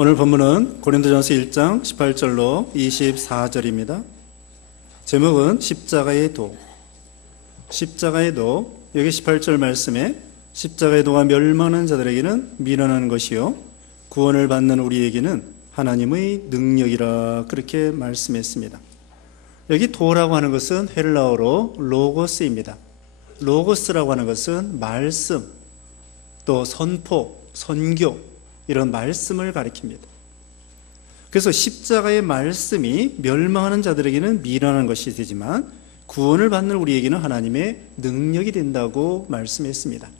오늘 본문은 고린도전서 1장 18절로 24절입니다. 제목은 십자가의 도. 십자가의 도. 여기 18절 말씀에 십자가의 도가 멸망하는 자들에게는 미련한 것이요 구원을 받는 우리에게는 하나님의 능력이라 그렇게 말씀했습니다. 여기 도라고 하는 것은 헬라어로 로고스입니다. 로고스라고 하는 것은 말씀, 또 선포, 선교 이런 말씀을 가리킵니다. 그래서 십자가의 말씀이 멸망하는 자들에게는 미련한 것이 되지만 구원을 받는 우리에게는 하나님의 능력이 된다고 말씀했습니다.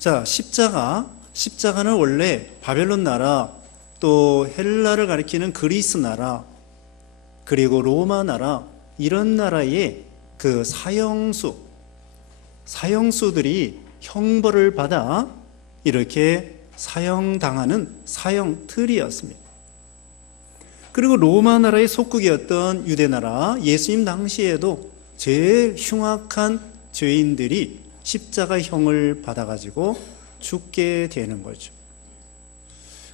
자, 십자가는 원래 바벨론 나라, 또 헬라를 가리키는 그리스 나라, 그리고 로마 나라, 이런 나라의 그 사형수들이 형벌을 받아 이렇게 사형당하는 사형틀이었습니다. 그리고 로마 나라의 속국이었던 유대 나라, 예수님 당시에도 제일 흉악한 죄인들이 십자가형을 받아가지고 죽게 되는 거죠.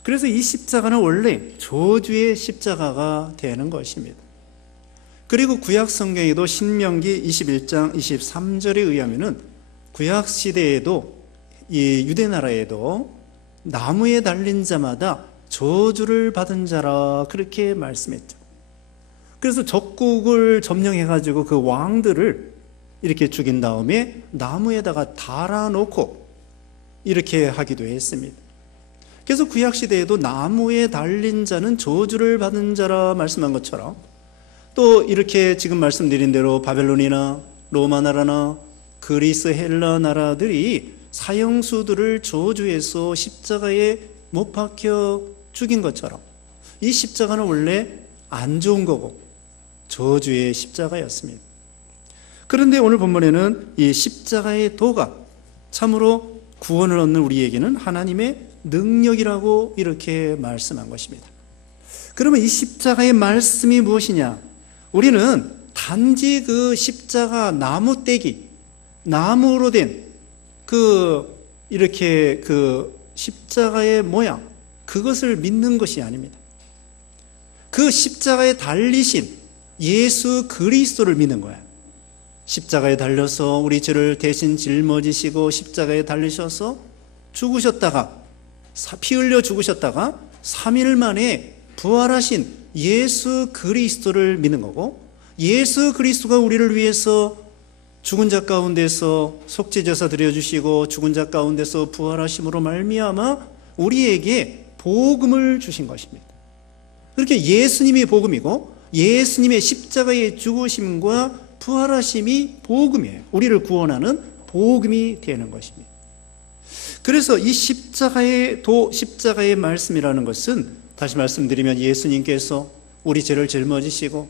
그래서 이 십자가는 원래 저주의 십자가가 되는 것입니다. 그리고 구약 성경에도 신명기 21장 23절에 의하면은 구약 시대에도 이 유대 나라에도 나무에 달린 자마다 저주를 받은 자라 그렇게 말씀했죠. 그래서 적국을 점령해가지고 그 왕들을 이렇게 죽인 다음에 나무에다가 달아놓고 이렇게 하기도 했습니다. 그래서 구약시대에도 나무에 달린 자는 저주를 받은 자라 말씀한 것처럼 또 이렇게 지금 말씀드린 대로 바벨론이나 로마 나라나 그리스 헬라 나라들이 사형수들을 저주해서 십자가에 못 박혀 죽인 것처럼 이 십자가는 원래 안 좋은 거고 저주의 십자가였습니다. 그런데 오늘 본문에는 이 십자가의 도가 참으로 구원을 얻는 우리에게는 하나님의 능력이라고 이렇게 말씀한 것입니다. 그러면 이 십자가의 말씀이 무엇이냐? 우리는 단지 그 십자가 나무 떼기, 나무로 된 이렇게 십자가의 모양, 그것을 믿는 것이 아닙니다. 그 십자가에 달리신 예수 그리스도를 믿는 거예요. 십자가에 달려서 우리 죄를 대신 짊어지시고 십자가에 달리셔서 죽으셨다가 피 흘려 죽으셨다가 3일 만에 부활하신 예수 그리스도를 믿는 거고, 예수 그리스도가 우리를 위해서 죽은 자 가운데서 속죄제사 드려주시고 죽은 자 가운데서 부활하심으로 말미암아 우리에게 복음을 주신 것입니다. 그렇게 예수님이 복음이고 예수님의 십자가의 죽으심과 부활하심이 복음이에요. 우리를 구원하는 복음이 되는 것입니다. 그래서 이 십자가의 말씀이라는 것은 다시 말씀드리면 예수님께서 우리 죄를 짊어지시고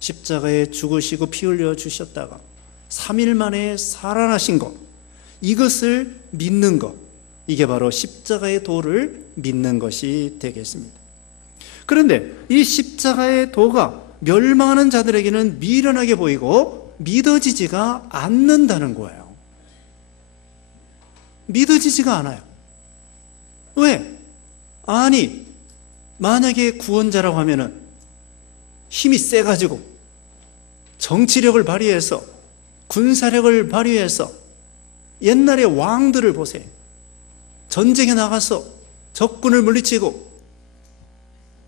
십자가에 죽으시고 피 흘려 주셨다가 3일 만에 살아나신 것, 이것을 믿는 것, 이게 바로 십자가의 도를 믿는 것이 되겠습니다. 그런데 이 십자가의 도가 멸망하는 자들에게는 미련하게 보이고 믿어지지가 않는다는 거예요. 믿어지지가 않아요. 왜? 아니, 만약에 구원자라고 하면은 힘이 세가지고 정치력을 발휘해서 군사력을 발휘해서 옛날의 왕들을 보세요. 전쟁에 나가서 적군을 물리치고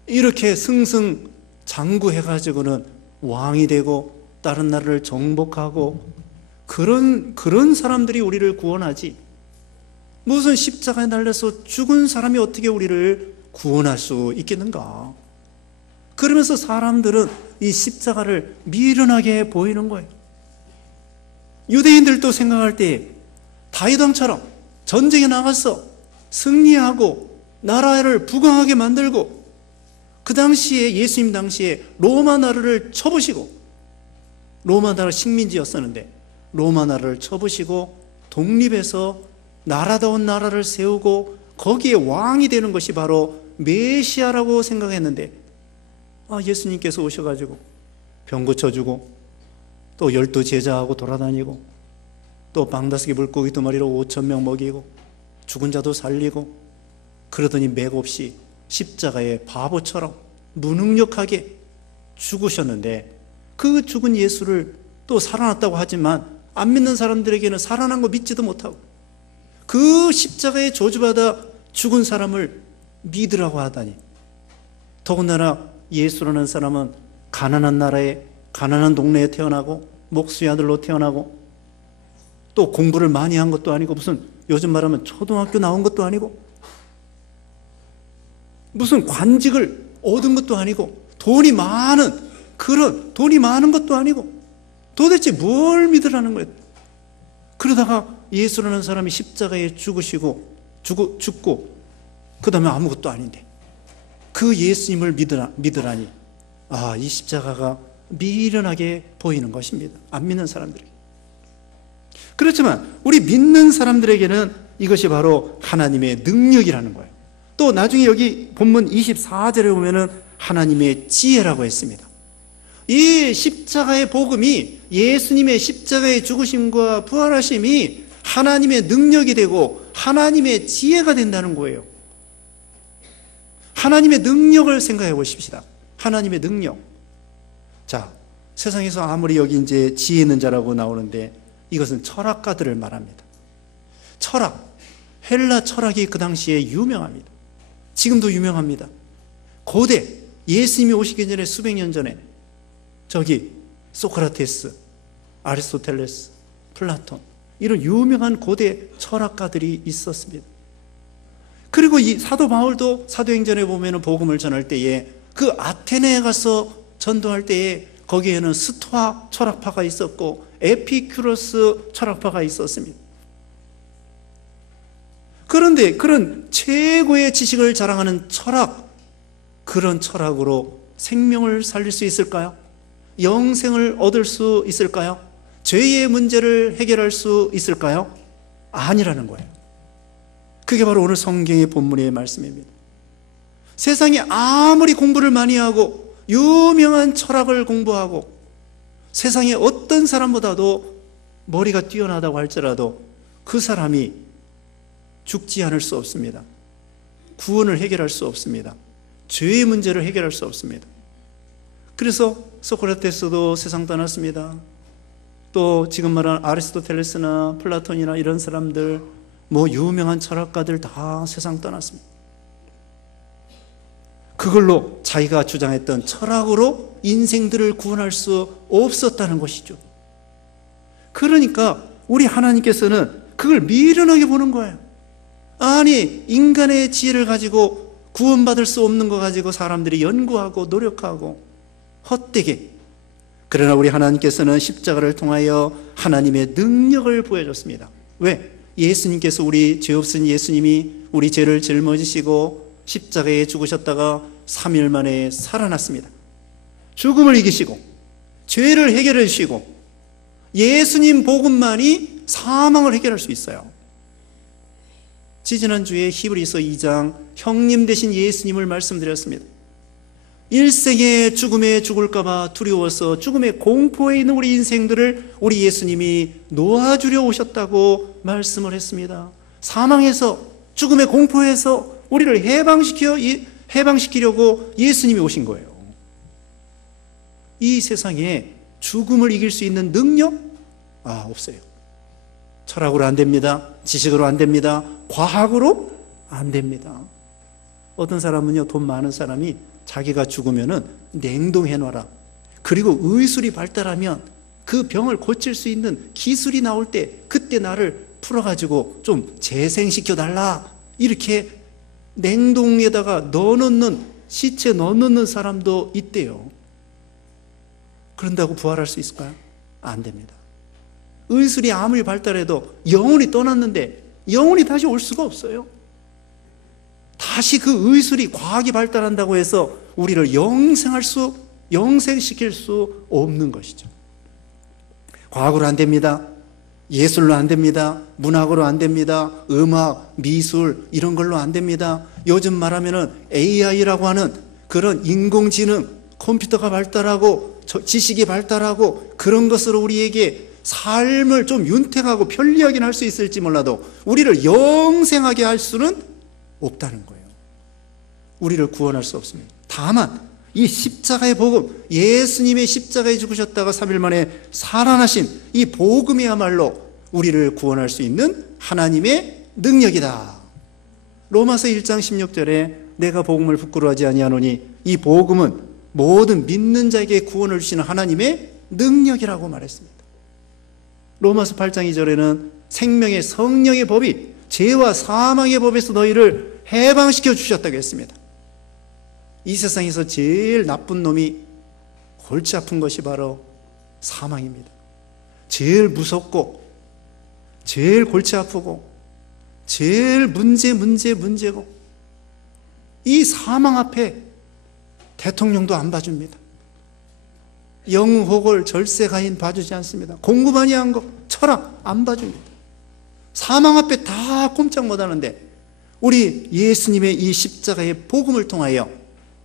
이렇게 승승장구해가지고는 왕이 되고 다른 나라를 정복하고 그런 사람들이 우리를 구원하지, 무슨 십자가에 달려서 죽은 사람이 어떻게 우리를 구원할 수 있겠는가? 그러면서 사람들은 이 십자가를 미련하게 보이는 거예요. 유대인들도 생각할 때 다윗 왕처럼 전쟁에 나가서 승리하고 나라를 부강하게 만들고, 그 당시에 예수님 당시에 로마 나라를 쳐부시고, 로마 나라 식민지였었는데 로마 나라를 쳐부시고 독립해서 나라다운 나라를 세우고 거기에 왕이 되는 것이 바로 메시아라고 생각했는데, 예수님께서 오셔가지고 병 고쳐주고 또 12 제자하고 돌아다니고 또 방다스기 물고기 2마리로 5,000명 먹이고 죽은 자도 살리고, 그러더니 맥없이 십자가의 바보처럼 무능력하게 죽으셨는데, 그 죽은 예수를 또 살아났다고 하지만 안 믿는 사람들에게는 살아난 거 믿지도 못하고, 그 십자가에 저주받아 죽은 사람을 믿으라고 하다니. 더군다나 예수라는 사람은 가난한 나라에, 가난한 동네에 태어나고 목수의 아들로 태어나고, 또 공부를 많이 한 것도 아니고, 무슨 요즘 말하면 초등학교 나온 것도 아니고, 무슨 관직을 얻은 것도 아니고, 돈이 많은 것도 아니고, 도대체 뭘 믿으라는 거예요? 그러다가 예수라는 사람이 십자가에 죽고 그 다음에 아무것도 아닌데 그 예수님을 믿으라니, 이 십자가가 미련하게 보이는 것입니다. 안 믿는 사람들에게. 그렇지만 우리 믿는 사람들에게는 이것이 바로 하나님의 능력이라는 거예요. 또 나중에 여기 본문 24절에 보면은 하나님의 지혜라고 했습니다. 이 십자가의 복음이, 예수님의 십자가의 죽으심과 부활하심이 하나님의 능력이 되고 하나님의 지혜가 된다는 거예요. 하나님의 능력을 생각해 보십시다. 하나님의 능력. 자, 세상에서 아무리 여기 이제 지혜 있는 자라고 나오는데 이것은 철학가들을 말합니다. 철학, 헬라 철학이 그 당시에 유명합니다. 지금도 유명합니다. 고대, 예수님이 오시기 전에 수백 년 전에 저기 소크라테스, 아리스토텔레스, 플라톤, 이런 유명한 고대 철학가들이 있었습니다. 그리고 이 사도 바울도 사도행전에 보면 복음을 전할 때에 그 아테네에 가서 전도할 때에 거기에는 스토아 철학파가 있었고 에피큐로스 철학파가 있었습니다. 그런데 그런 최고의 지식을 자랑하는 철학, 그런 철학으로 생명을 살릴 수 있을까요? 영생을 얻을 수 있을까요? 죄의 문제를 해결할 수 있을까요? 아니라는 거예요. 그게 바로 오늘 성경의 본문의 말씀입니다. 세상에 아무리 공부를 많이 하고 유명한 철학을 공부하고 세상에 어떤 사람보다도 머리가 뛰어나다고 할지라도 그 사람이 죽지 않을 수 없습니다. 구원을 해결할 수 없습니다. 죄의 문제를 해결할 수 없습니다. 그래서 소크라테스도 세상 떠났습니다. 또 지금 말한 아리스토텔레스나 플라톤이나 이런 사람들, 유명한 철학가들 다 세상 떠났습니다. 그걸로 자기가 주장했던 철학으로 인생들을 구원할 수 없었다는 것이죠. 그러니까 우리 하나님께서는 그걸 미련하게 보는 거예요. 아니, 인간의 지혜를 가지고 구원받을 수 없는 거 가지고 사람들이 연구하고 노력하고 헛되게. 그러나 우리 하나님께서는 십자가를 통하여 하나님의 능력을 보여줬습니다. 왜? 예수님께서, 우리 죄 없은 예수님이 우리 죄를 짊어지시고 십자가에 죽으셨다가 3일 만에 살아났습니다. 죽음을 이기시고 죄를 해결해 주시고 예수님 복음만이 사망을 해결할 수 있어요. 지지난주에 히브리서 2장 형님 되신 예수님을 말씀드렸습니다. 일생의 죽음에 죽을까봐 두려워서 죽음의 공포에 있는 우리 인생들을 우리 예수님이 놓아주려 오셨다고 말씀을 했습니다. 사망에서, 죽음의 공포에서 우리를 해방시키려고 예수님이 오신 거예요. 이 세상에 죽음을 이길 수 있는 능력? 없어요. 철학으로 안 됩니다. 지식으로 안 됩니다. 과학으로 안 됩니다. 어떤 사람은요, 돈 많은 사람이 자기가 죽으면은 냉동해 놔라. 그리고 의술이 발달하면 그 병을 고칠 수 있는 기술이 나올 때 그때 나를 풀어가지고 좀 재생시켜 달라. 이렇게 냉동에다가 시체 넣어놓는 사람도 있대요. 그런다고 부활할 수 있을까요? 안 됩니다. 의술이 아무리 발달해도 영혼이 떠났는데 영혼이 다시 올 수가 없어요. 다시 그 의술이, 과학이 발달한다고 해서 우리를 영생시킬 수 없는 것이죠. 과학으로 안 됩니다. 예술로 안 됩니다. 문학으로 안 됩니다. 음악, 미술 이런 걸로 안 됩니다. 요즘 말하면은 AI라고 하는 그런 인공지능, 컴퓨터가 발달하고 지식이 발달하고 그런 것으로 우리에게 삶을 좀 윤택하고 편리하게 할 수 있을지 몰라도 우리를 영생하게 할 수는 없다는 거예요. 우리를 구원할 수 없습니다. 다만 이 십자가의 복음, 예수님의 십자가에 죽으셨다가 3일 만에 살아나신 이 복음이야말로 우리를 구원할 수 있는 하나님의 능력이다. 로마서 1장 16절에 내가 복음을 부끄러워하지 아니하노니 이 복음은 모든 믿는 자에게 구원을 주시는 하나님의 능력이라고 말했습니다. 로마서 8장 2절에는 생명의 성령의 법이 죄와 사망의 법에서 너희를 해방시켜 주셨다고 했습니다. 이 세상에서 제일 나쁜 놈이 골치 아픈 것이 바로 사망입니다. 제일 무섭고 제일 골치 아프고 제일 문제고 이 사망 앞에 대통령도 안 봐줍니다. 영호골 절세가인 봐주지 않습니다. 공부 많이 한 거 철학 안 봐줍니다. 사망 앞에 다 꼼짝 못하는데 우리 예수님의 이 십자가의 복음을 통하여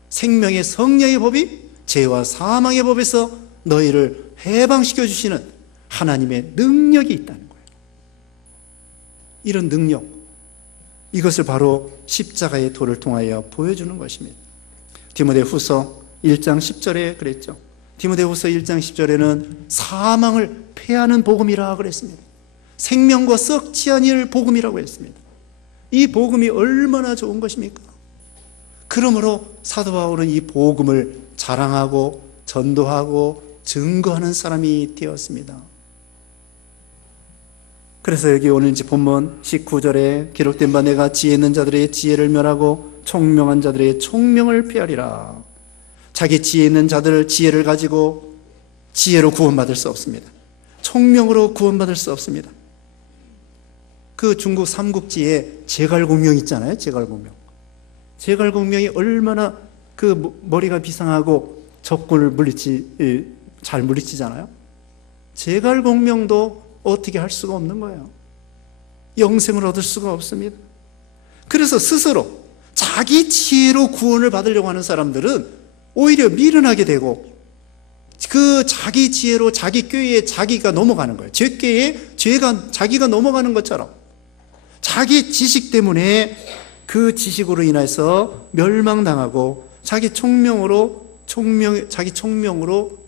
생명의 성령의 법이 죄와 사망의 법에서 너희를 해방시켜 주시는 하나님의 능력이 있다는 거예요. 이런 능력, 이것을 바로 십자가의 도를 통하여 보여주는 것입니다. 디모데후서 1장 10절에 그랬죠. 디모데후서 1장 10절에는 사망을 패하는 복음이라 그랬습니다. 생명과 썩지 아니할 복음이라고 했습니다. 이 복음이 얼마나 좋은 것입니까? 그러므로 사도 바울은 이 복음을 자랑하고 전도하고 증거하는 사람이 되었습니다. 그래서 여기 오늘 본문 19절에 기록된 바 내가 지혜 있는 자들의 지혜를 멸하고 총명한 자들의 총명을 피하리라. 자기 지혜 있는 자들 지혜를 가지고 지혜로 구원받을 수 없습니다. 총명으로 구원받을 수 없습니다. 그 중국 삼국지에 제갈공명 있잖아요. 제갈공명이 얼마나 그 머리가 비상하고 적군을 잘 물리치잖아요. 제갈공명도 어떻게 할 수가 없는 거예요. 영생을 얻을 수가 없습니다. 그래서 스스로 자기 지혜로 구원을 받으려고 하는 사람들은 오히려 미련하게 되고 그 자기 지혜로 자기 꾀에 자기가 넘어가는 거예요. 제 꾀에 자기가 넘어가는 것처럼 자기 지식 때문에 그 지식으로 인해서 멸망당하고 자기 총명으로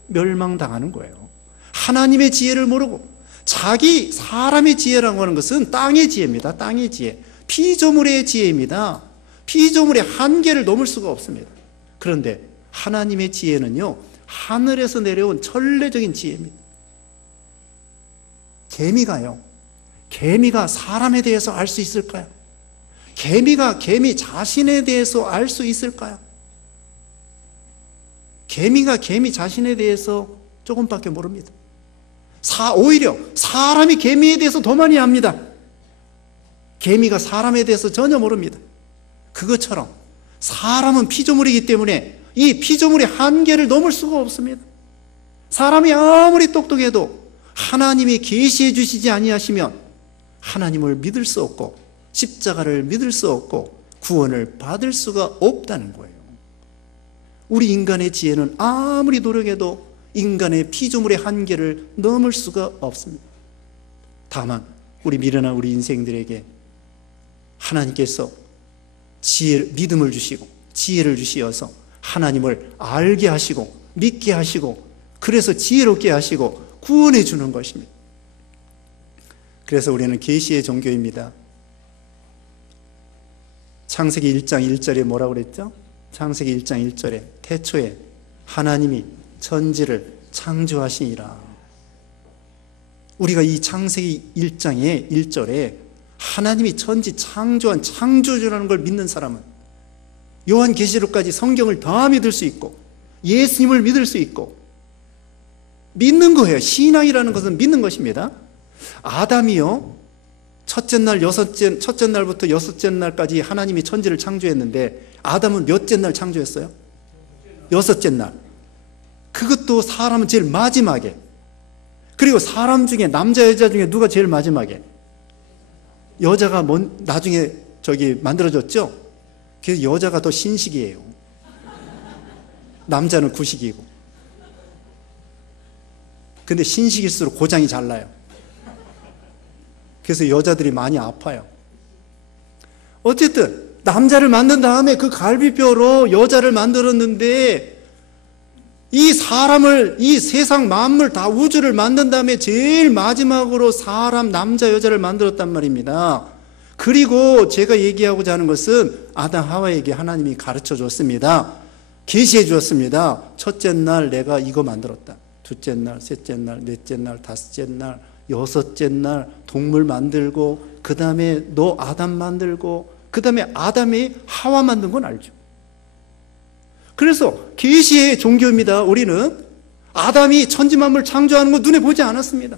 멸망당하는 거예요. 하나님의 지혜를 모르고 사람의 지혜라고 하는 것은 땅의 지혜입니다. 땅의 지혜. 피조물의 지혜입니다. 피조물의 한계를 넘을 수가 없습니다. 그런데 하나님의 지혜는요, 하늘에서 내려온 천례적인 지혜입니다. 개미가 사람에 대해서 알 수 있을까요? 개미 자신에 대해서 알 수 있을까요? 개미가 개미 자신에 대해서 조금밖에 모릅니다. 오히려 사람이 개미에 대해서 더 많이 압니다. 개미가 사람에 대해서 전혀 모릅니다. 그것처럼 사람은 피조물이기 때문에 이 피조물의 한계를 넘을 수가 없습니다. 사람이 아무리 똑똑해도 하나님이 계시해 주시지 아니하시면 하나님을 믿을 수 없고 십자가를 믿을 수 없고 구원을 받을 수가 없다는 거예요. 우리 인간의 지혜는 아무리 노력해도 인간의 피조물의 한계를 넘을 수가 없습니다. 다만 우리 미련한 우리 인생들에게 하나님께서 믿음을 주시고 지혜를 주시어서 하나님을 알게 하시고 믿게 하시고 그래서 지혜롭게 하시고 구원해 주는 것입니다. 그래서 우리는 계시의 종교입니다. 창세기 1장 1절에 뭐라고 그랬죠? 창세기 1장 1절에 태초에 하나님이 천지를 창조하시니라. 우리가 이 창세기 1장의 1절에 하나님이 천지 창조한 창조주라는 걸 믿는 사람은 요한계시록까지 성경을 다 믿을 수 있고 예수님을 믿을 수 있고 믿는 거예요. 신앙이라는 것은 믿는 것입니다. 아담이요, 첫째 날부터 여섯째 날까지 하나님이 천지를 창조했는데 아담은 몇째 날 창조했어요? 여섯째 날. 그것도 사람은 제일 마지막에. 그리고 사람 중에 남자 여자 중에 누가 제일 마지막에? 여자가 나중에 만들어졌죠? 그래서 여자가 더 신식이에요. 남자는 구식이고. 근데 신식일수록 고장이 잘 나요. 그래서 여자들이 많이 아파요. 어쨌든 남자를 만든 다음에 그 갈비뼈로 여자를 만들었는데 이 사람을, 이 세상 만물 다 우주를 만든 다음에 제일 마지막으로 사람, 남자, 여자를 만들었단 말입니다. 그리고 제가 얘기하고자 하는 것은 아담 하와에게 하나님이 가르쳐 줬습니다. 계시해 주었습니다. 첫째 날 내가 이거 만들었다. 둘째 날, 셋째 날, 넷째 날, 다섯째 날, 여섯째 날 동물 만들고, 그 다음에 너 아담 만들고, 그 다음에 아담이 하와 만든 건 알죠. 그래서 계시의 종교입니다. 우리는 아담이 천지만물 창조하는 거 눈에 보지 않았습니다.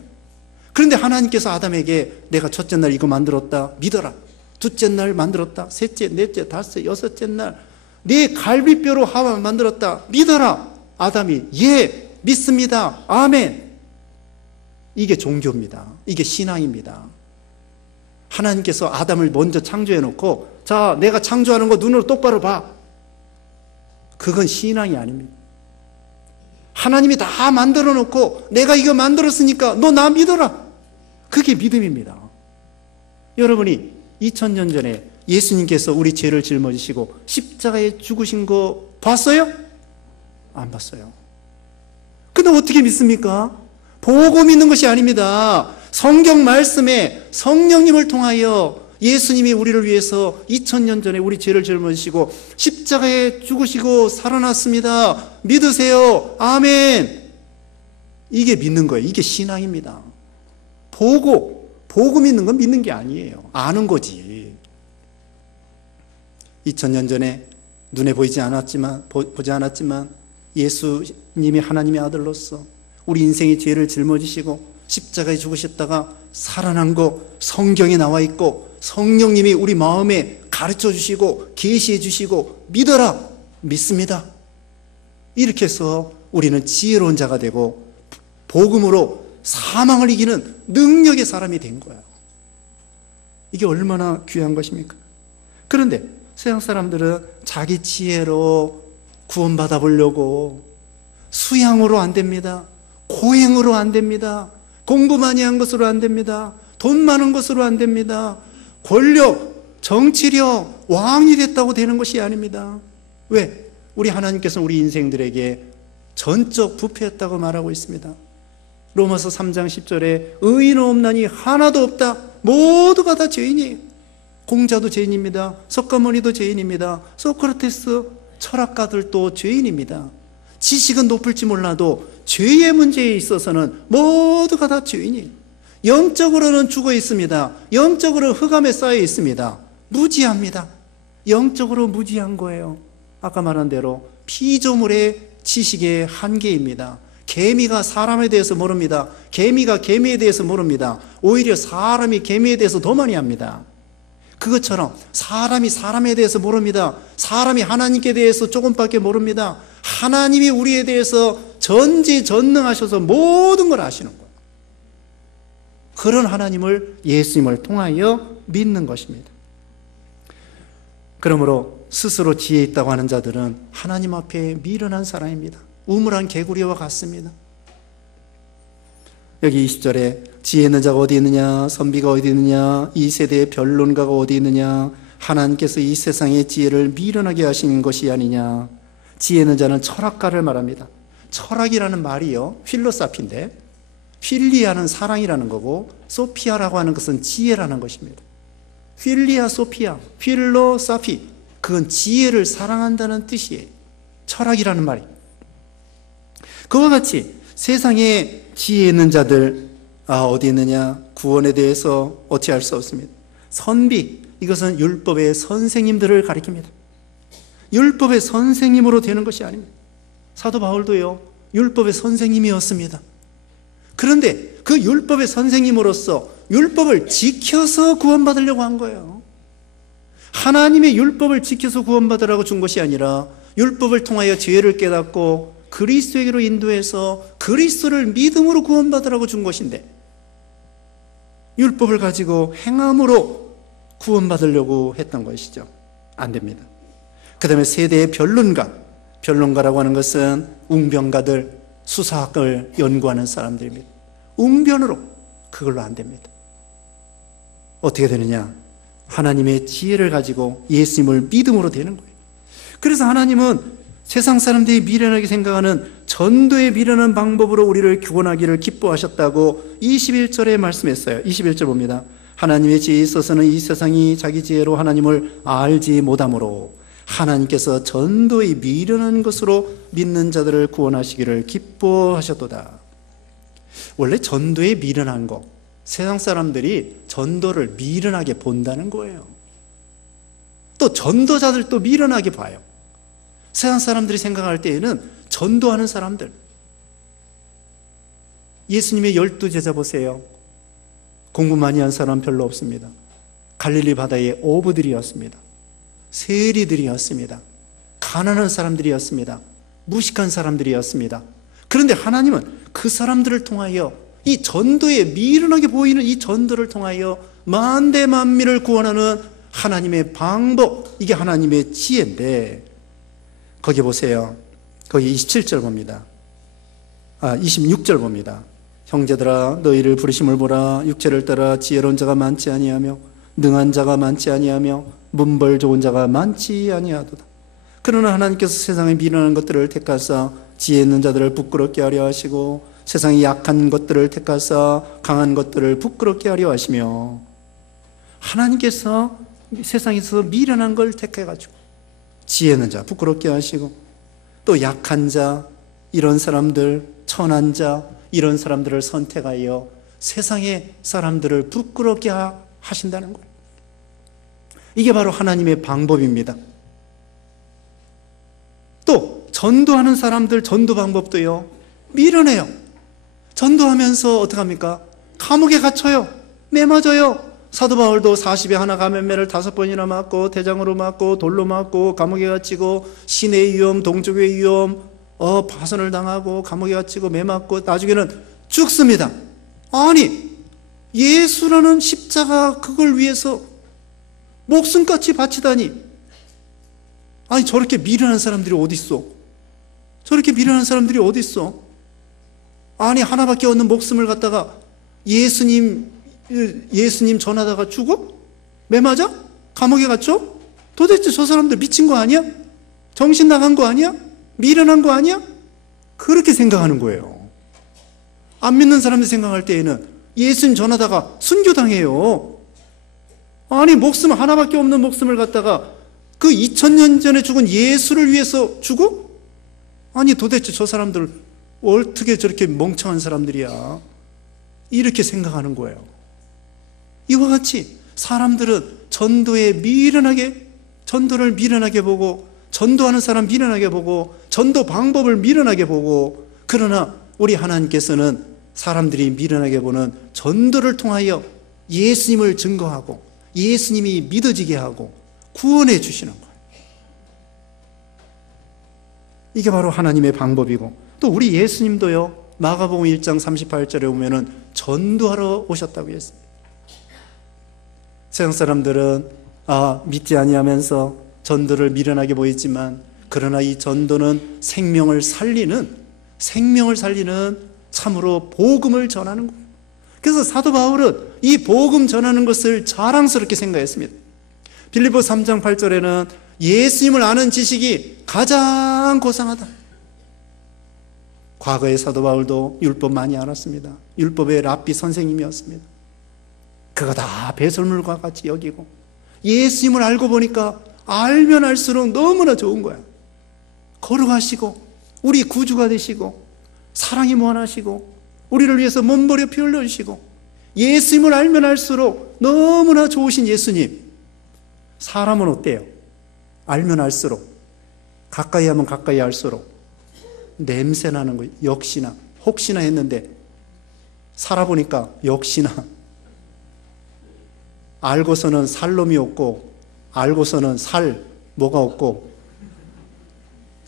그런데 하나님께서 아담에게 내가 첫째 날 이거 만들었다 믿어라. 둘째 날 만들었다. 셋째, 넷째, 다섯째, 여섯째 날 네 갈비뼈로 하와 만들었다 믿어라. 아담이 예 믿습니다. 아멘. 이게 종교입니다. 이게 신앙입니다. 하나님께서 아담을 먼저 창조해 놓고 자 내가 창조하는 거 눈으로 똑바로 봐. 그건 신앙이 아닙니다. 하나님이 다 만들어 놓고 내가 이거 만들었으니까 너 나 믿어라. 그게 믿음입니다. 여러분이 2000년 전에 예수님께서 우리 죄를 짊어지시고 십자가에 죽으신 거 봤어요? 안 봤어요. 근데 어떻게 믿습니까? 보고 믿는 것이 아닙니다. 성경 말씀에 성령님을 통하여 예수님이 우리를 위해서 2000년 전에 우리 죄를 짊어지시고 십자가에 죽으시고 살아났습니다. 믿으세요. 아멘. 이게 믿는 거예요. 이게 신앙입니다. 보고 믿는 건 믿는 게 아니에요. 아는 거지. 2000년 전에 눈에 보지 않았지만 예수님이 하나님의 아들로서 우리 인생의 죄를 짊어지시고 십자가에 죽으셨다가 살아난 거 성경에 나와 있고 성령님이 우리 마음에 가르쳐 주시고 계시해 주시고 믿어라. 믿습니다. 이렇게 해서 우리는 지혜로운 자가 되고 복음으로 사망을 이기는 능력의 사람이 된 거예요. 이게 얼마나 귀한 것입니까? 그런데 세상 사람들은 자기 지혜로 구원받아 보려고 수양으로 안 됩니다. 고행으로 안 됩니다. 공부 많이 한 것으로 안 됩니다. 돈 많은 것으로 안 됩니다. 권력, 정치력, 왕이 됐다고 되는 것이 아닙니다. 왜? 우리 하나님께서는 우리 인생들에게 전적 부패했다고 말하고 있습니다. 로마서 3장 10절에 의인 없나니 하나도 없다. 모두가 다 죄인이에요. 공자도 죄인입니다. 석가모니도 죄인입니다. 소크라테스 철학가들도 죄인입니다. 지식은 높을지 몰라도 죄의 문제에 있어서는 모두가 다 죄인이에요. 영적으로는 죽어 있습니다. 영적으로 흑암에 쌓여 있습니다. 무지합니다. 영적으로 무지한 거예요. 아까 말한 대로 피조물의 지식의 한계입니다. 개미가 사람에 대해서 모릅니다. 개미가 개미에 대해서 모릅니다. 오히려 사람이 개미에 대해서 더 많이 합니다. 그것처럼 사람이 사람에 대해서 모릅니다. 사람이 하나님께 대해서 조금밖에 모릅니다. 하나님이 우리에 대해서 전지전능하셔서 모든 걸 아시는 거예요. 그런 하나님을 예수님을 통하여 믿는 것입니다. 그러므로 스스로 지혜 있다고 하는 자들은 하나님 앞에 미련한 사람입니다. 우물한 개구리와 같습니다. 여기 20절에 지혜 있는 자가 어디 있느냐, 선비가 어디 있느냐, 이 세대의 변론가가 어디 있느냐, 하나님께서 이 세상의 지혜를 미련하게 하신 것이 아니냐. 지혜 있는 자는 철학가를 말합니다. 철학이라는 말이요 필로소피인데 필리아는 사랑이라는 거고 소피아라고 하는 것은 지혜라는 것입니다. 필리아 소피아, 필로소피, 그건 지혜를 사랑한다는 뜻이에요. 철학이라는 말이. 그와 같이 세상에 지혜 있는 자들 어디 있느냐, 구원에 대해서 어찌 알 수 없습니다. 선비, 이것은 율법의 선생님들을 가리킵니다. 율법의 선생님으로 되는 것이 아닙니다. 사도 바울도요 율법의 선생님이었습니다. 그런데 그 율법의 선생님으로서 율법을 지켜서 구원받으려고 한 거예요. 하나님의 율법을 지켜서 구원받으라고 준 것이 아니라 율법을 통하여 지혜를 깨닫고 그리스도에게로 인도해서 그리스도를 믿음으로 구원받으라고 준 것인데 율법을 가지고 행함으로 구원받으려고 했던 것이죠. 안 됩니다. 그 다음에 세대의 변론가라고 하는 것은 웅변가들, 수사학을 연구하는 사람들입니다. 웅변으로 그걸로 안 됩니다. 어떻게 되느냐? 하나님의 지혜를 가지고 예수님을 믿음으로 되는 거예요. 그래서 하나님은 세상 사람들이 미련하게 생각하는 전도에 미련한 방법으로 우리를 구원하기를 기뻐하셨다고 21절에 말씀했어요. 21절 봅니다. 하나님의 지혜에 있어서는 이 세상이 자기 지혜로 하나님을 알지 못하므로 하나님께서 전도에 미련한 것으로 믿는 자들을 구원하시기를 기뻐하셨도다. 원래 전도에 미련한 거, 세상 사람들이 전도를 미련하게 본다는 거예요. 또 전도자들도 미련하게 봐요. 세상 사람들이 생각할 때에는 전도하는 사람들, 예수님의 12제자 보세요. 공부 많이 한 사람 별로 없습니다. 갈릴리 바다의 어부들이었습니다. 세리들이었습니다. 가난한 사람들이었습니다. 무식한 사람들이었습니다. 그런데 하나님은 그 사람들을 통하여 이 전도에 미련하게 보이는 이 전도를 통하여 만대 만민을 구원하는 하나님의 방법, 이게 하나님의 지혜인데, 거기 보세요. 거기 27절 봅니다. 26절 봅니다. 형제들아 너희를 부르심을 보라. 육체를 따라 지혜로운 자가 많지 아니하며 능한 자가 많지 아니하며 문벌 좋은 자가 많지 아니하도다. 그러나 하나님께서 세상에 미련한 것들을 택하사 지혜 있는 자들을 부끄럽게 하려 하시고 세상에 약한 것들을 택하사 강한 것들을 부끄럽게 하려 하시며, 하나님께서 세상에서 미련한 걸 택해가지고 지혜 있는 자 부끄럽게 하시고 또 약한 자, 이런 사람들, 천한 자, 이런 사람들을 선택하여 세상의 사람들을 부끄럽게 하신다는 거예요. 이게 바로 하나님의 방법입니다. 또 전도하는 사람들 전도 방법도요, 미련해요. 전도하면서 어떡합니까? 감옥에 갇혀요. 매 맞아요. 사도 바울도 40에 하나 감염매를 5번이나 맞고 대장으로 맞고 돌로 맞고 감옥에 갇히고 신의 위험, 동족의 위험, 파선을 당하고 감옥에 갇히고 매 맞고 나중에는 죽습니다. 아니, 예수라는 십자가 그걸 위해서 목숨같이 바치다니. 아니, 저렇게 미련한 사람들이 어디 있어? 저렇게 미련한 사람들이 어디 있어? 아니, 하나밖에 없는 목숨을 갖다가 예수님 전하다가 죽어? 매 맞아? 감옥에 갇혀? 도대체 저 사람들 미친 거 아니야? 정신 나간 거 아니야? 미련한 거 아니야? 그렇게 생각하는 거예요. 안 믿는 사람들 생각할 때에는 예수님 전하다가 순교당해요. 아니, 목숨 하나밖에 없는 목숨을 갖다가 그 2000년 전에 죽은 예수를 위해서 죽어? 아니, 도대체 저 사람들 어떻게 저렇게 멍청한 사람들이야? 이렇게 생각하는 거예요. 이와 같이 사람들은 전도를 미련하게 보고, 전도하는 사람 미련하게 보고, 전도 방법을 미련하게 보고, 그러나 우리 하나님께서는 사람들이 미련하게 보는 전도를 통하여 예수님을 증거하고 예수님이 믿어지게 하고 구원해 주시는 거예요. 이게 바로 하나님의 방법이고, 또 우리 예수님도요, 마가복음 1장 38절에 보면은 전도하러 오셨다고 했습니다. 세상 사람들은 믿지 아니하면서 전도를 미련하게 보이지만, 그러나 이 전도는 생명을 살리는 참으로 복음을 전하는 거예요. 그래서 사도 바울은 이 복음 전하는 것을 자랑스럽게 생각했습니다. 빌립보 3장 8절에는 예수님을 아는 지식이 가장 고상하다. 과거의 사도 바울도 율법 많이 알았습니다. 율법의 랍비 선생님이었습니다. 그가 다 배설물과 같이 여기고, 예수님을 알고 보니까 알면 알수록 너무나 좋은 거야. 거룩하시고 우리 구주가 되시고 사랑이 무한하시고 우리를 위해서 몸버려 피 흘려주시고, 예수님을 알면 알수록 너무나 좋으신 예수님. 사람은 어때요? 알면 알수록, 가까이 하면 가까이 할수록 냄새나는 거예요. 역시나, 혹시나 했는데 살아보니까 역시나 알고서는 살놈이 없고, 알고서는 뭐가 없고,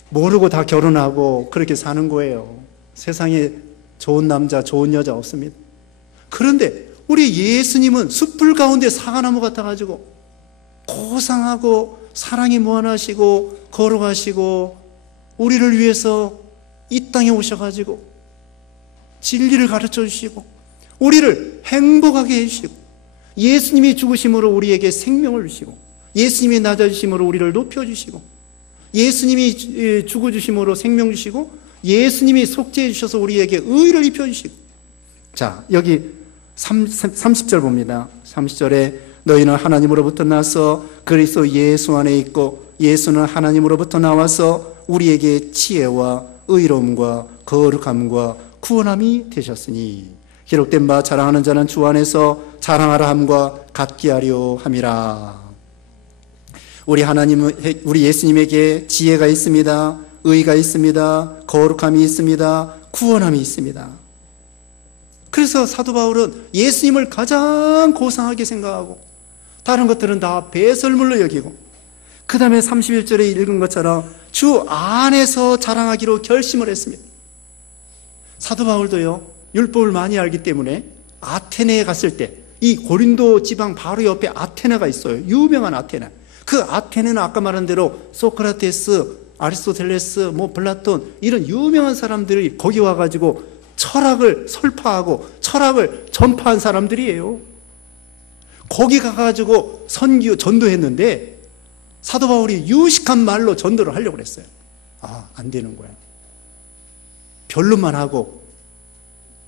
모르고 다 결혼하고 그렇게 사는 거예요. 세상에 좋은 남자, 좋은 여자 없습니다. 그런데 우리 예수님은 숯불 가운데 사과나무 같아가지고 고상하고 사랑이 무한하시고 거룩하시고 우리를 위해서 이 땅에 오셔가지고 진리를 가르쳐 주시고 우리를 행복하게 해주시고 예수님이 죽으심으로 우리에게 생명을 주시고, 예수님이 낮아지심으로 우리를 높여주시고, 예수님이 죽어주심으로 생명 주시고, 예수님이 속죄해 주셔서 우리에게 의를 입혀주시고. 자, 여기 30절 봅니다. 30절에 너희는 하나님으로부터 나서 그리스도 예수 안에 있고 예수는 하나님으로부터 나와서 우리에게 지혜와 의로움과 거룩함과 구원함이 되셨으니 기록된 바 자랑하는 자는 주 안에서 자랑하라 함과 같게 하려 함이라. 우리 예수님에게 지혜가 있습니다. 의가 있습니다. 거룩함이 있습니다. 구원함이 있습니다. 그래서 사도 바울은 예수님을 가장 고상하게 생각하고 다른 것들은 다 배설물로 여기고, 그 다음에 31절에 읽은 것처럼 주 안에서 자랑하기로 결심을 했습니다. 사도 바울도요, 율법을 많이 알기 때문에 아테네에 갔을 때, 이 고린도 지방 바로 옆에 아테네가 있어요. 유명한 아테네. 그 아테네는 아까 말한 대로 소크라테스, 아리스토텔레스, 플라톤 이런 유명한 사람들이 거기 와가지고 철학을 설파하고 철학을 전파한 사람들이에요. 거기 가가지고 전도했는데 사도 바울이 유식한 말로 전도를 하려고 그랬어요. 안 되는 거야. 변론만 하고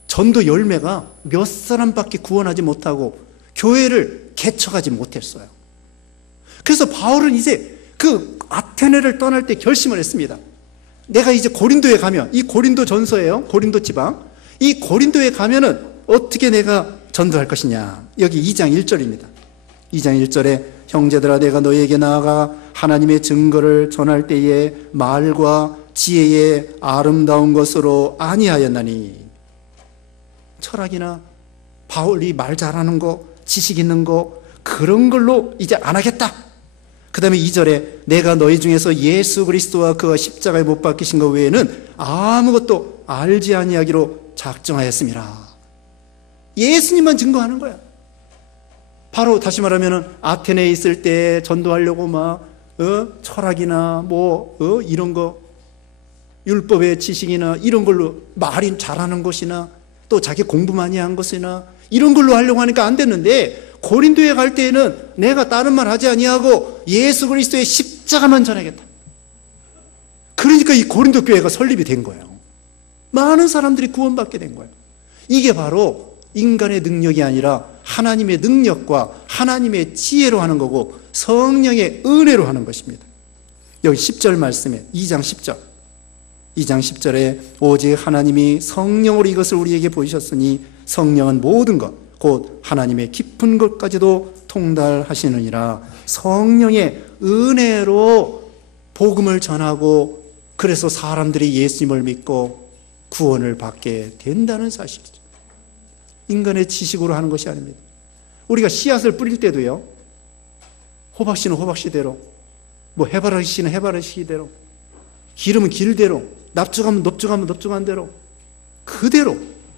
전도 열매가 몇 사람밖에 구원하지 못하고 교회를 개척하지 못했어요. 그래서 바울은 이제 그 아테네를 떠날 때 결심을 했습니다. 내가 이제 고린도에 가면, 이 고린도 전서예요. 고린도 지방. 이 고린도에 가면은 어떻게 내가 전도할 것이냐. 여기 2장 1절입니다. 2장 1절에 형제들아 내가 너희에게 나아가 하나님의 증거를 전할 때에 말과 지혜의 아름다운 것으로 아니하였나니. 철학이나 바울이 말 잘하는 거, 지식 있는 거, 그런 걸로 이제 안 하겠다. 그 다음에 2절에 내가 너희 중에서 예수 그리스도와 그가 십자가에 못 박히신 것 외에는 아무것도 알지 아니하기로 작정하였습니다. 예수님만 증거하는 거야. 바로 다시 말하면 아테네에 있을 때 전도하려고 철학이나 이런 거, 율법의 지식이나 이런 걸로 말이 잘하는 것이나 또 자기 공부 많이 한 것이나 이런 걸로 하려고 하니까 안 됐는데, 고린도에 갈 때에는 내가 다른 말 하지 아니하고 예수 그리스도의 십자가만 전하겠다. 그러니까 이 고린도 교회가 설립이 된 거예요. 많은 사람들이 구원받게 된 거예요. 이게 바로 인간의 능력이 아니라 하나님의 능력과 하나님의 지혜로 하는 거고 성령의 은혜로 하는 것입니다. 여기 10절 말씀에 2장 10절 2장 10절에 오직 하나님이 성령으로 이것을 우리에게 보이셨으니 성령은 모든 것 곧 하나님의 깊은 것까지도 통달하시느니라. 성령의 은혜로 복음을 전하고 그래서 사람들이 예수님을 믿고 구원을 받게 된다는 사실이죠. 인간의 지식으로 하는 것이 아닙니다. 우리가 씨앗을 뿌릴 때도요, 호박씨는 호박씨대로, 해바라기씨는 해바라기씨대로, 기름은 길대로, 납죽하면 납죽한 대로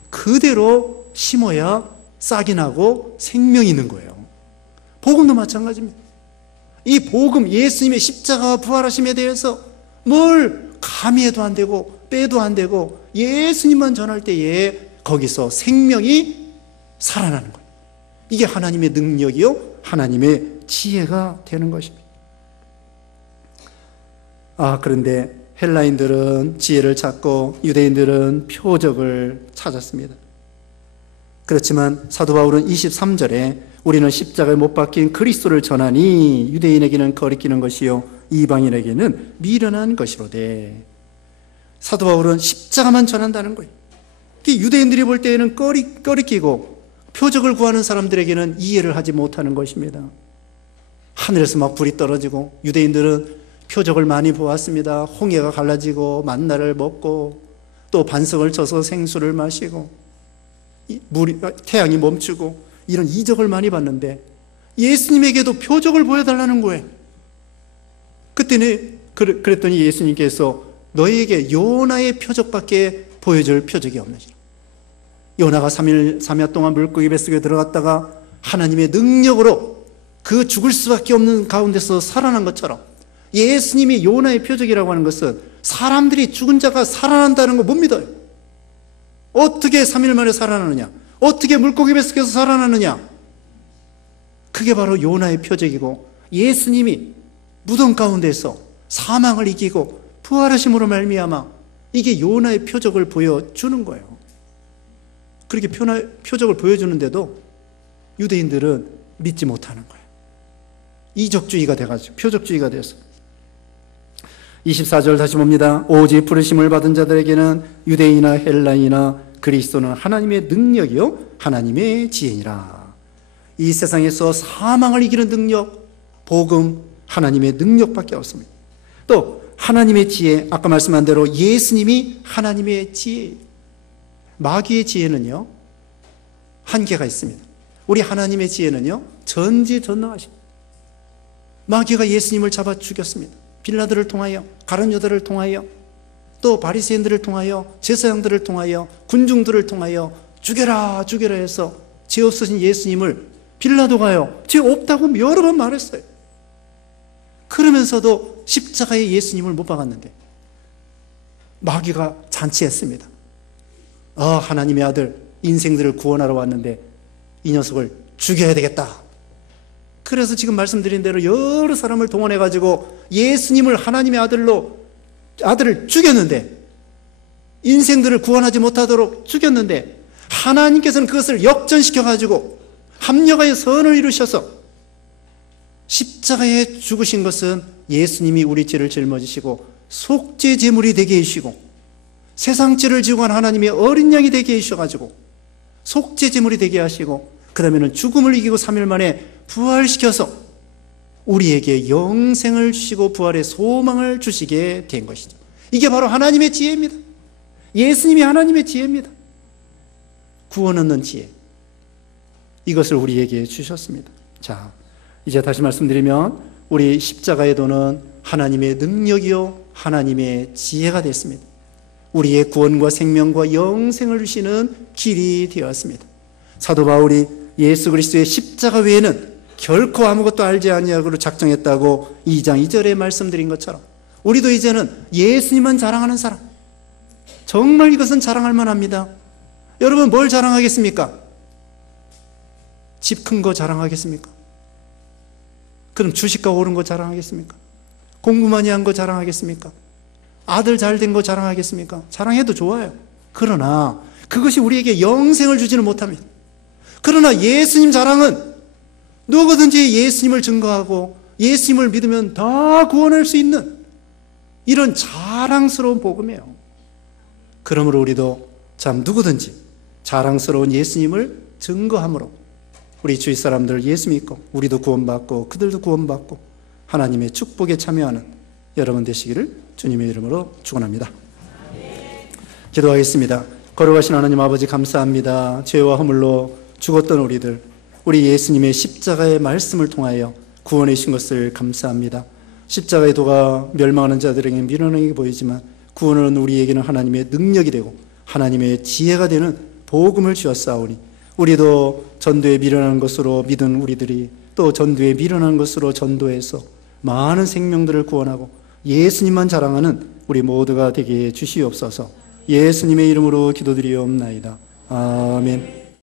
그대로 심어야 싹이 나고 생명이 있는 거예요. 복음도 마찬가지입니다. 이 복음, 예수님의 십자가와 부활하심에 대해서 뭘 가미해도 안 되고 빼도 안 되고 예수님만 전할 때에 거기서 생명이 살아나는 거예요. 이게 하나님의 능력이요 하나님의 지혜가 되는 것입니다. 그런데 헬라인들은 지혜를 찾고 유대인들은 표적을 찾았습니다. 그렇지만 사도 바울은 23절에 우리는 십자가에 못 박힌 그리스도를 전하니 유대인에게는 거리끼는 것이요 이방인에게는 미련한 것이로되. 사도 바울은 십자가만 전한다는 거예요. 유대인들이 볼 때에는 꺼리끼고 표적을 구하는 사람들에게는 이해를 하지 못하는 것입니다. 하늘에서 막 불이 떨어지고 유대인들은 표적을 많이 보았습니다. 홍해가 갈라지고 만나를 먹고 또 반석을 쳐서 생수를 마시고 태양이 멈추고 이런 이적을 많이 봤는데 예수님에게도 표적을 보여달라는 거예요. 그랬더니 예수님께서 너희에게 요나의 표적밖에 보여줄 표적이 없느니라. 요나가 3일 동안 물고기 뱃속에 들어갔다가 하나님의 능력으로 그 죽을 수밖에 없는 가운데서 살아난 것처럼 예수님이 요나의 표적이라고 하는 것은 사람들이 죽은 자가 살아난다는 거 못 믿어요. 어떻게 3일 만에 살아나느냐? 어떻게 물고기 뱃속에서 살아나느냐? 그게 바로 요나의 표적이고, 예수님이 무덤 가운데서 사망을 이기고 부활하심으로 말미암아 이게 요나의 표적을 보여주는 거예요. 그렇게 표적을 보여주는데도 유대인들은 믿지 못하는 거예요. 이적주의가 돼가지고, 표적주의가 돼서. 24절 다시 봅니다. 오직 부르심을 받은 자들에게는 유대인이나 헬라인이나 그리스도는 하나님의 능력이요 하나님의 지혜니라. 이 세상에서 사망을 이기는 능력, 복음, 하나님의 능력밖에 없습니다. 또 하나님의 지혜, 아까 말씀한 대로 예수님이 하나님의 지혜예요. 마귀의 지혜는요 한계가 있습니다. 우리 하나님의 지혜는요 전지전능하십니다. 마귀가 예수님을 잡아 죽였습니다. 빌라들을 통하여, 가룟 유다를 통하여, 또 바리새인들을 통하여, 제사장들을 통하여, 군중들을 통하여 죽여라 죽여라 해서 죄 없으신 예수님을 빌라도가요 죄 없다고 여러 번 말했어요. 그러면서도 십자가에 예수님을 못 박았는데 마귀가 잔치했습니다. 하나님의 아들, 인생들을 구원하러 왔는데 이 녀석을 죽여야 되겠다. 그래서 지금 말씀드린 대로 여러 사람을 동원해가지고 예수님을 하나님의 아들을 죽였는데, 인생들을 구원하지 못하도록 죽였는데, 하나님께서는 그것을 역전시켜가지고 합력하여 선을 이루셔서 십자가에 죽으신 것은 예수님이 우리 죄를 짊어지시고 속죄 제물이 되게 해주시고, 세상 죄를 지고 간 하나님의 어린 양이 되게 해주셔가지고 속죄 제물이 되게 하시고, 그 다음에는 죽음을 이기고 3일 만에 부활시켜서 우리에게 영생을 주시고 부활의 소망을 주시게 된 것이죠. 이게 바로 하나님의 지혜입니다. 예수님이 하나님의 지혜입니다. 구원 얻는 지혜, 이것을 우리에게 주셨습니다. 자, 이제 다시 말씀드리면 우리 십자가의 도는 하나님의 능력이요 하나님의 지혜가 됐습니다. 우리의 구원과 생명과 영생을 주시는 길이 되었습니다. 사도 바울이 예수 그리스도의 십자가 외에는 결코 아무것도 알지 아니하기로 작정했다고 2장 2절에 말씀드린 것처럼 우리도 이제는 예수님만 자랑하는 사람, 정말 이것은 자랑할 만합니다. 여러분 뭘 자랑하겠습니까? 집 큰 거 자랑하겠습니까? 그럼 주식가 오른 거 자랑하겠습니까? 공부 많이 한 거 자랑하겠습니까? 아들 잘 된 거 자랑하겠습니까? 자랑해도 좋아요. 그러나 그것이 우리에게 영생을 주지는 못합니다. 그러나 예수님 자랑은 누구든지 예수님을 증거하고 예수님을 믿으면 다 구원할 수 있는 이런 자랑스러운 복음이에요. 그러므로 우리도 참 누구든지 자랑스러운 예수님을 증거함으로 우리 주위 사람들 예수 믿고 우리도 구원받고 그들도 구원받고 하나님의 축복에 참여하는 여러분 되시기를 주님의 이름으로 축원합니다. 기도하겠습니다. 거룩하신 하나님 아버지 감사합니다. 죄와 허물로 죽었던 우리 예수님의 십자가의 말씀을 통하여 구원해 주신 것을 감사합니다. 십자가의 도가 멸망하는 자들에게 미련하게 보이지만 구원은 우리에게는 하나님의 능력이 되고 하나님의 지혜가 되는 복음을 주었사오니 우리도 전도에 미련한 것으로 믿은 우리들이 또 전도에 미련한 것으로 전도해서 많은 생명들을 구원하고 예수님만 자랑하는 우리 모두가 되게 해 주시옵소서. 예수님의 이름으로 기도드리옵나이다. 아멘.